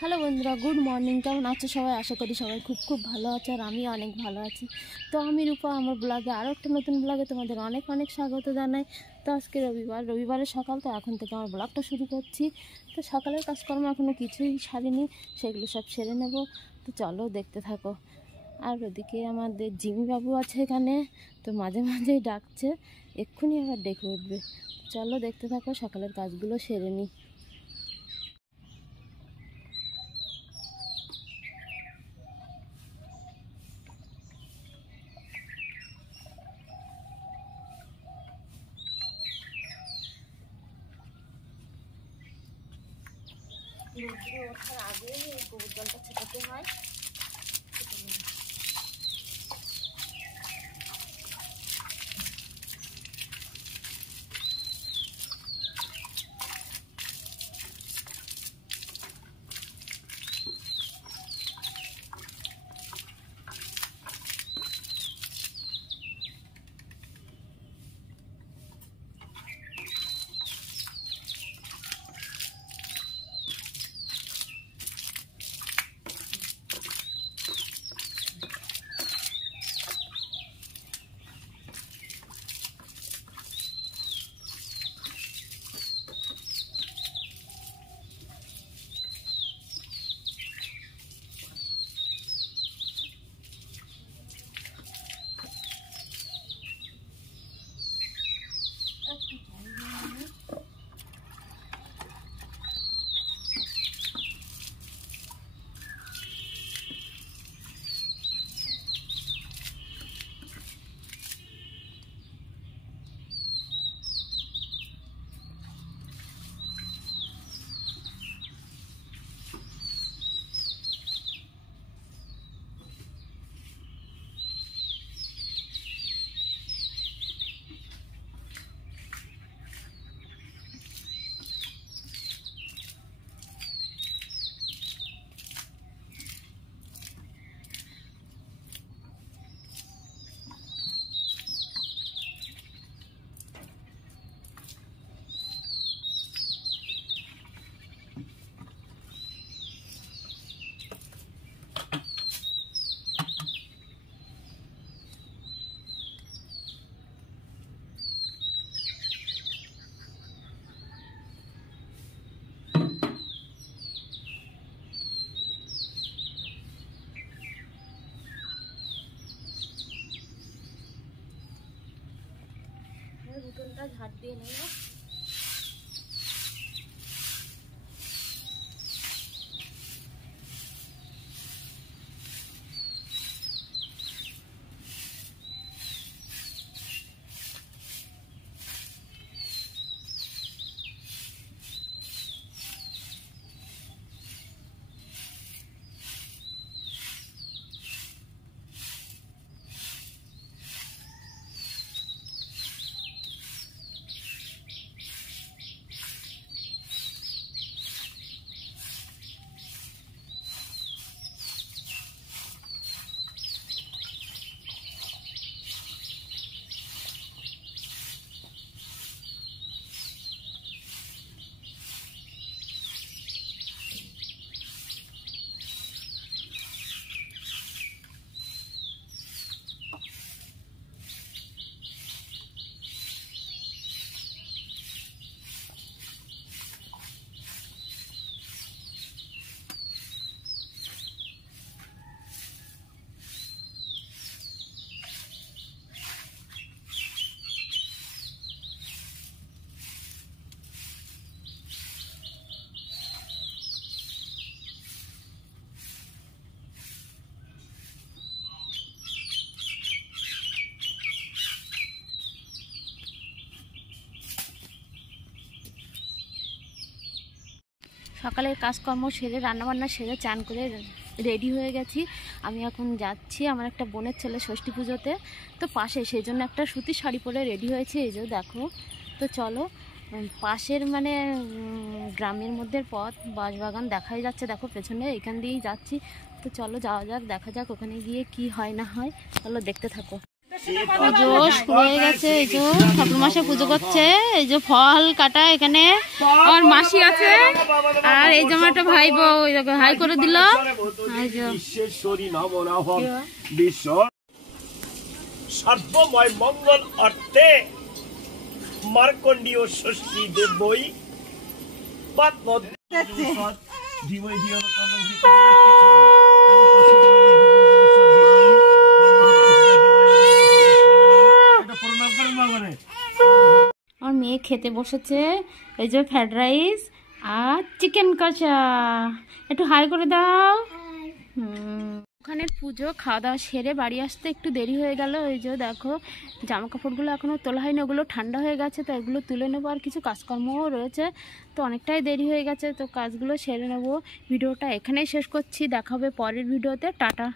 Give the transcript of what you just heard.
Hello বন্ধুরা, good morning. কেমন আছো সবাই? আশা করি সবাই খুব খুব ভালো আছে, আর আমি অনেক ভালো আছি। তো আমি রূপা, আমার ব্লগে আরও একটা নতুন ব্লগে তোমাদের অনেক অনেক স্বাগত জানাই। তো আজকে রবিবারের সকাল, তো এখন থেকে আমার ব্লগটা শুরু করছি। তো সকালের কাজকর্ম এখনও কিছুই সারিনি, সেগুলো সব সেরে নেব। তো চলো দেখতে থাকো। আর ওদিকে আমাদের জিমি বাবু আছে এখানে, তো মাঝে মাঝেই ডাকছে, এক্ষুনি আবার ডেকে উঠবে। চলো দেখতে থাকো, সকালের কাজগুলো সেরে নিই। রোদ্রে ওঠার আগে গোবর জলটা ছেটাতে হয়। উঠোনটা ঝাড় দিয়ে নেব। সকালের কাজকর্ম সেরে, রান্নাবান্না সেরে, চান করে রেডি হয়ে গেছি। আমি এখন যাচ্ছি আমার একটা বোনের ছেলে ষষ্ঠী পুজোতে, তো পাশে, সেই জন্য একটা সুতির শাড়ি পরে রেডি হয়েছে, এই যে দেখো। তো চলো, পাশের মানে গ্রামের মধ্যে পথ, বাঁশবাগান দেখাই যাচ্ছে, দেখো পেছনে, এখান দিয়েই যাচ্ছি। তো চলো যাওয়া যাক, দেখা যাক ওখানে গিয়ে কি হয় না হয়। চলো দেখতে থাকো। জোশ হয়ে গেছে। এই যে ঠাকুর মশাই পুজো করছে, এই যে ফল কাটা এখানে আর মাসি আছে, আর এই যে আমার একটা ভাই বউ হাই করে দিল। বিশ্ব সর্বময় মঙ্গল অর্থে মার্কণ্ডীয় ষষ্ঠী দেবই আর মেয়ে খেতে বসেছে, এই যে ফ্রাইড রাইস আর চিকেন কষা। একটু হাই করে দাও। ওখানে পুজো খাওয়া দাওয়া সেরে বাড়ি আসতে একটু দেরি হয়ে গেল। এই যে দেখো জামা কাপড়গুলো এখনও তোলা হয়নি, ওগুলো ঠান্ডা হয়ে গেছে, তো এগুলো তুলে নেবো। আর কিছু কাজকর্মও রয়েছে, তো অনেকটাই দেরি হয়ে গেছে, তো কাজগুলো সেরে নেবো। ভিডিওটা এখানেই শেষ করছি, দেখা হবে পরের ভিডিওতে। টাটা।